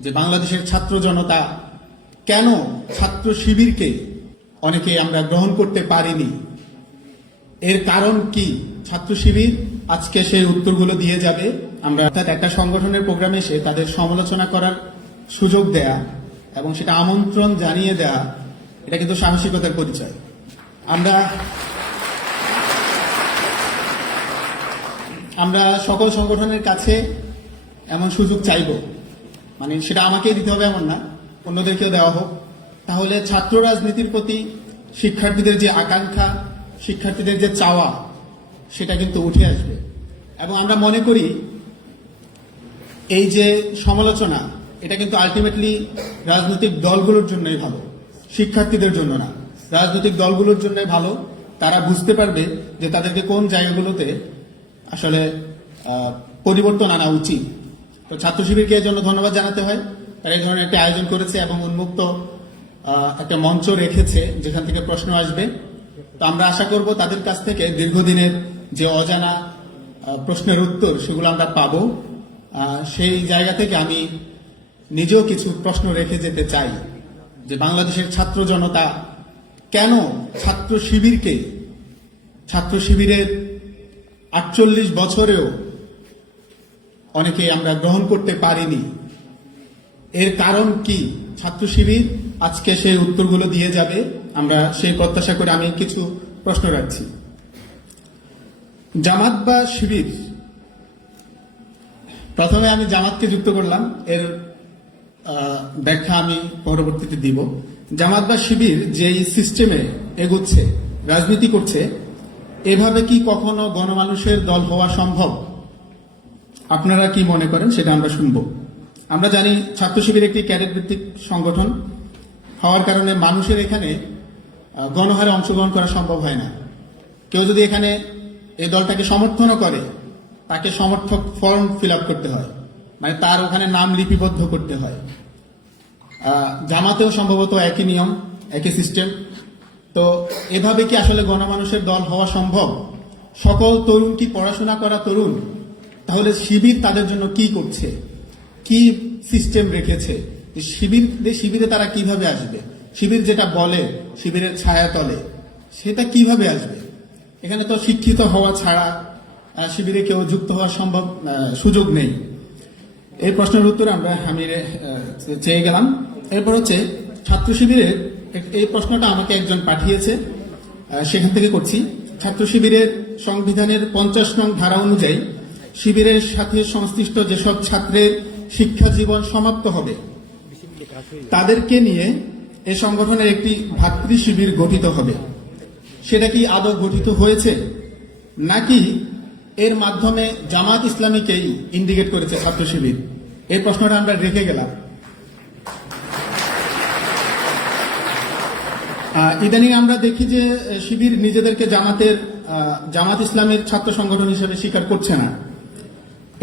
যে বাংলাদেশের ছাত্র জনতা কেন ছাত্র শিবিরকে অনেকে আমরা গ্রহণ করতে পারিনি, এর কারণ কি? ছাত্র শিবির আজকে সেই উত্তরগুলো দিয়ে যাবে। আমরা অর্থাৎ একটা সংগঠনের প্রোগ্রামে এসে তাদের সমালোচনা করার সুযোগ দেয়া এবং সেটা আমন্ত্রণ জানিয়ে দেয়া, এটা কিন্তু সাহসিকতার পরিচয়। আমরা সকল সংগঠনের কাছে এমন সুযোগ চাইব, মানে সেটা আমাকেই দিতে হবে এমন না, অন্যদেরকেও দেওয়া হোক। তাহলে ছাত্র রাজনীতির প্রতি শিক্ষার্থীদের যে আকাঙ্ক্ষা, শিক্ষার্থীদের যে চাওয়া, সেটা কিন্তু উঠে আসবে। এবং আমরা মনে করি এই যে সমালোচনা, এটা কিন্তু আলটিমেটলি রাজনৈতিক দলগুলোর জন্যই ভালো, শিক্ষার্থীদের জন্য না। রাজনৈতিক দলগুলোর জন্য ভালো, তারা বুঝতে পারবে যে তাদেরকে কোন জায়গাগুলোতে আসলে পরিবর্তন আনা উচিত। তো ছাত্র শিবিরকে এর জন্য ধন্যবাদ জানাতে হয়, তারা এই ধরনের একটা আয়োজন করেছে এবং উন্মুক্ত একটা মঞ্চ রেখেছে যেখান থেকে প্রশ্ন আসবে। তো আমরা আশা করব তাদের কাছ থেকে দীর্ঘদিনের যে অজানা প্রশ্নের উত্তর, সেগুলো আমরা পাবো। সেই জায়গা থেকে আমি নিজেও কিছু প্রশ্ন রেখে যেতে চাই যে বাংলাদেশের ছাত্র জনতা কেন ছাত্র শিবিরের 48 বছরেও অনেকে আমরা গ্রহণ করতে পারিনি, এর কারণ কি? ছাত্র শিবির আজকে সেই উত্তরগুলো দিয়ে যাবে, আমরা সেই প্রত্যাশা করে আমি কিছু প্রশ্ন রাখছি। জামাত বা শিবির, প্রথমে আমি জামাতকে যুক্ত করলাম, এর ব্যাখ্যা আমি পরবর্তীতে দিব। জামাত বা শিবির যেই সিস্টেমে এগোচ্ছে, রাজনীতি করছে, এভাবে কি কখনো গণমানুষের দল হওয়া সম্ভব? আপনারা কি মনে করেন সেটা আমরা শুনব। আমরা জানি ছাত্র শিবির একটি ক্যাডেট ভিত্তিক সংগঠন হওয়ার কারণে মানুষের এখানে গণহারে অংশগ্রহণ করা সম্ভব হয় না। কেউ যদি এখানে এই দলটাকে সমর্থনও করে, তাকে সমর্থক ফর্ম ফিল আপ করতে হয়, মানে তার ওখানে নাম লিপিবদ্ধ করতে হয়। জামাতেও সম্ভবত একই নিয়ম, একই সিস্টেম। তো এভাবে কি আসলে গণমানুষের দল হওয়া সম্ভব? সকল তরুণ কি পড়াশোনা করা তরুণ? তাহলে শিবির তাদের জন্য কি করছে, কি সিস্টেম রেখেছে? শিবিরে তারা কিভাবে আসবে? শিবির যেটা বলে শিবিরের ছায়াতলে, সেটা কিভাবে আসবে? এখানে তো শিক্ষিত হওয়া ছাড়া শিবিরে কেউ যুক্ত হওয়ার সুযোগ নেই। এই প্রশ্নের উত্তরে আমি চেয়ে গেলাম। এরপর হচ্ছে ছাত্র শিবিরের, এই প্রশ্নটা আমাকে একজন পাঠিয়েছে, সেখান থেকে করছি। ছাত্র শিবিরের সংবিধানের 50 নং ধারা অনুযায়ী শিবিরের সাথে সংশ্লিষ্ট যেসব ছাত্রের শিক্ষা জীবন সমাপ্ত হবে, তাদেরকে নিয়ে এই সংগঠনের একটি ভাতৃ শিবির গঠিত হবে। সেটা কি আদৌ গঠিত হয়েছে, নাকি এর মাধ্যমে জামাত ইসলামীকেই ইন্ডিকেট করেছে ছাত্র শিবির? এই প্রশ্নটা আমরা রেখে গেলাম। ইদানিং আমরা দেখি যে শিবির নিজেদেরকে জামাত ইসলামের ছাত্র সংগঠন হিসেবে স্বীকার করছে না।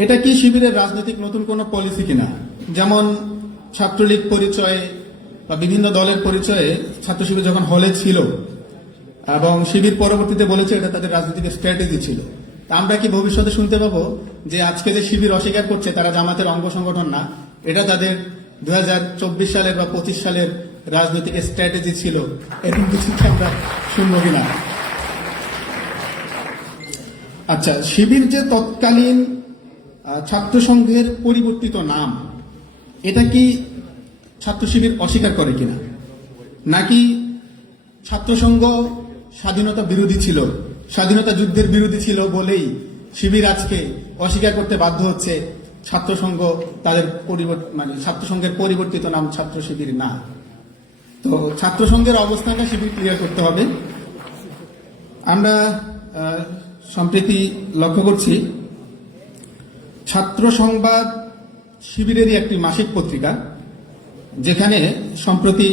এটা কি শিবিরের রাজনৈতিক নতুন কোন পলিসি কিনা? যেমন ছাত্রলীগ পরিচয়ে বা বিভিন্ন দলের পরিচয়ে ছাত্র শিবির যখন হলে ছিল এবং শিবির পরবর্তীতে বলেছে এটা তাদের রাজনৈতিক স্ট্র্যাটেজি ছিল। আমরা কি ভবিষ্যতে শুনতে পাবো যে আজকে যে শিবির অস্বীকার করছে তারা জামাতের অঙ্গ সংগঠন না, এটা তাদের 2024 সালের বা 25 সালের রাজনৈতিক স্ট্র্যাটেজি ছিল? এরকম কিছু আমরা শুনবো কিনা? আচ্ছা, শিবির যে তৎকালীন ছাত্র সংঘের পরিবর্তিত নাম, এটা কি ছাত্র শিবির অস্বীকার করে কিনা? নাকি ছাত্র সংঘ স্বাধীনতা বিরোধী ছিল, স্বাধীনতা যুদ্ধের বিরোধী ছিল বলেই শিবির আজকে অস্বীকার করতে বাধ্য হচ্ছে ছাত্র সংঘ তাদের ছাত্র সংঘের পরিবর্তিত নাম ছাত্র শিবির না? তো ছাত্র সংঘের অবস্থানটা শিবির ক্লিয়ার করতে হবে। আমরা সম্প্রতি লক্ষ্য করছি ছাত্র সংবাদ শিবিরেরই একটি মাসিক পত্রিকা, যেখানে সম্প্রতি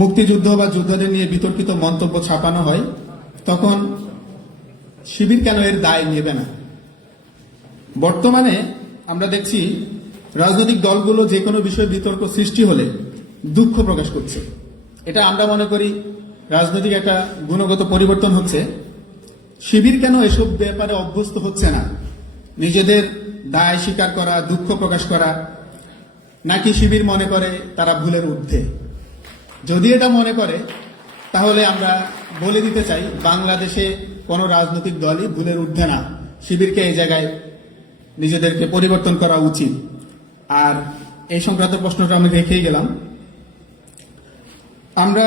মুক্তিযুদ্ধ বা যোদ্ধাদের নিয়ে বিতর্কিত মন্তব্য ছাপানো হয়, তখন শিবির কেন এর দায় নেবে না? বর্তমানে আমরা দেখছি রাজনৈতিক দলগুলো যে কোনো বিষয়ে বিতর্ক সৃষ্টি হলে দুঃখ প্রকাশ করছে। এটা আমরা মনে করি রাজনৈতিক একটা গুণগত পরিবর্তন হচ্ছে। শিবির কেন এসব ব্যাপারে অভ্যস্ত হচ্ছে না? নিজেদের দায় স্বীকার করা, দুঃখ প্রকাশ করা, নাকি শিবির মনে করে তারা ভুলের ঊর্ধ্বে? যদি এটা মনে করে তাহলে আমরা বলে দিতে চাই বাংলাদেশে কোনো রাজনৈতিক দলই ভুলের ঊর্ধ্বে না। শিবিরকে এই জায়গায় নিজেদেরকে পরিবর্তন করা উচিত। আর এই সংক্রান্ত প্রশ্নটা আমি রেখেই গেলাম। আমরা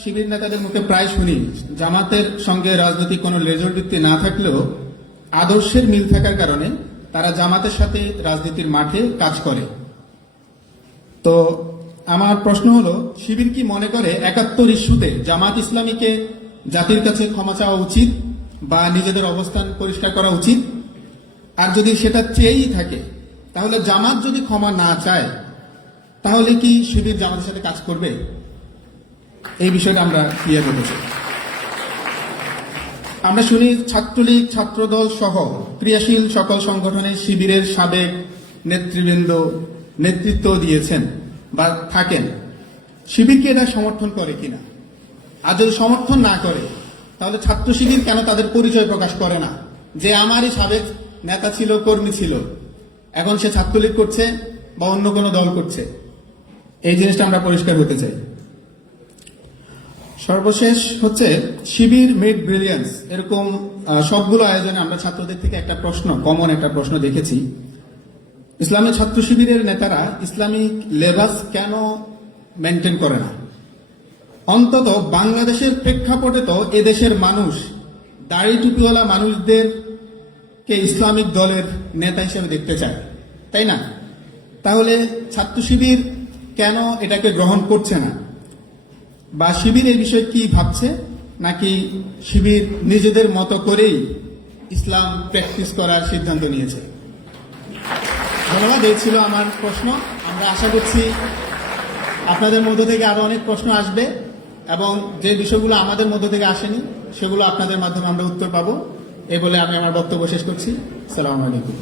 শিবির নেতাদের মুখে প্রায় শুনি জামাতের সঙ্গে রাজনৈতিক কোনো লেজর ভিত্তি না থাকলেও আদর্শের মিল থাকার কারণে তারা জামাতের সাথে রাজনীতির মাঠে কাজ করে। তো আমার প্রশ্ন হলো, শিবির কি মনে করে ৭১ ইস্যুতে জামাত ইসলামীকে জাতির কাছে ক্ষমা চাওয়া উচিত বা নিজেদের অবস্থান পরিষ্কার করা উচিত? আর যদি সেটা চেয়েই থাকে তাহলে জামাত যদি ক্ষমা না চায় তাহলে কি শিবির জামাতের সাথে কাজ করবে? এই বিষয়টা আমরা ক্লিয়ার করতে চাই। আমরা শুনি ছাত্রলীগ, ছাত্রদল সহ ক্রিয়াশীল সকল সংগঠনে শিবিরের সাবেক নেতৃবৃন্দ নেতৃত্ব দিয়েছেন বা থাকেন। শিবিরকে এটা সমর্থন করে কিনা? আর যদি সমর্থন না করে তাহলে ছাত্র শিবির কেন তাদের পরিচয় প্রকাশ করে না যে আমারই সাবেক নেতা ছিল, কর্মী ছিল, এখন সে ছাত্রলীগ করছে বা অন্য কোনো দল করছে? এই জিনিসটা আমরা পরিষ্কার হতে চাই। সর্বশেষ হচ্ছে শিবির মেড ব্রিলিয়ান্স, এরকম সবগুলো আয়োজনে আমরা ছাত্রদের থেকে একটা প্রশ্ন, কমন একটা প্রশ্ন দেখেছি। ইসলামী ছাত্র শিবিরের নেতারা ইসলামিক লেবাস কেন মেনটেন করে না? অন্তত বাংলাদেশের প্রেক্ষাপটে তো এদেশের মানুষ দাড়ি টুপিওয়ালা মানুষদেরকে ইসলামিক দলের নেতা হিসেবে দেখতে চায়, তাই না? তাহলে ছাত্র শিবির কেন এটাকে গ্রহণ করছে না? বা শিবির এই বিষয়ে কি ভাবছে? নাকি শিবির নিজেদের মতো করেই ইসলাম প্র্যাকটিস করার সিদ্ধান্ত নিয়েছে? ধন্যবাদ। এই ছিল আমার প্রশ্ন। আমরা আশা করছি আপনাদের মধ্য থেকে আরো অনেক প্রশ্ন আসবে এবং যে বিষয়গুলো আমাদের মধ্য থেকে আসেনি সেগুলো আপনাদের মাধ্যমে আমরা উত্তর পাবো। এই বলে আমি আমার বক্তব্য শেষ করছি। আসসালামু আলাইকুম।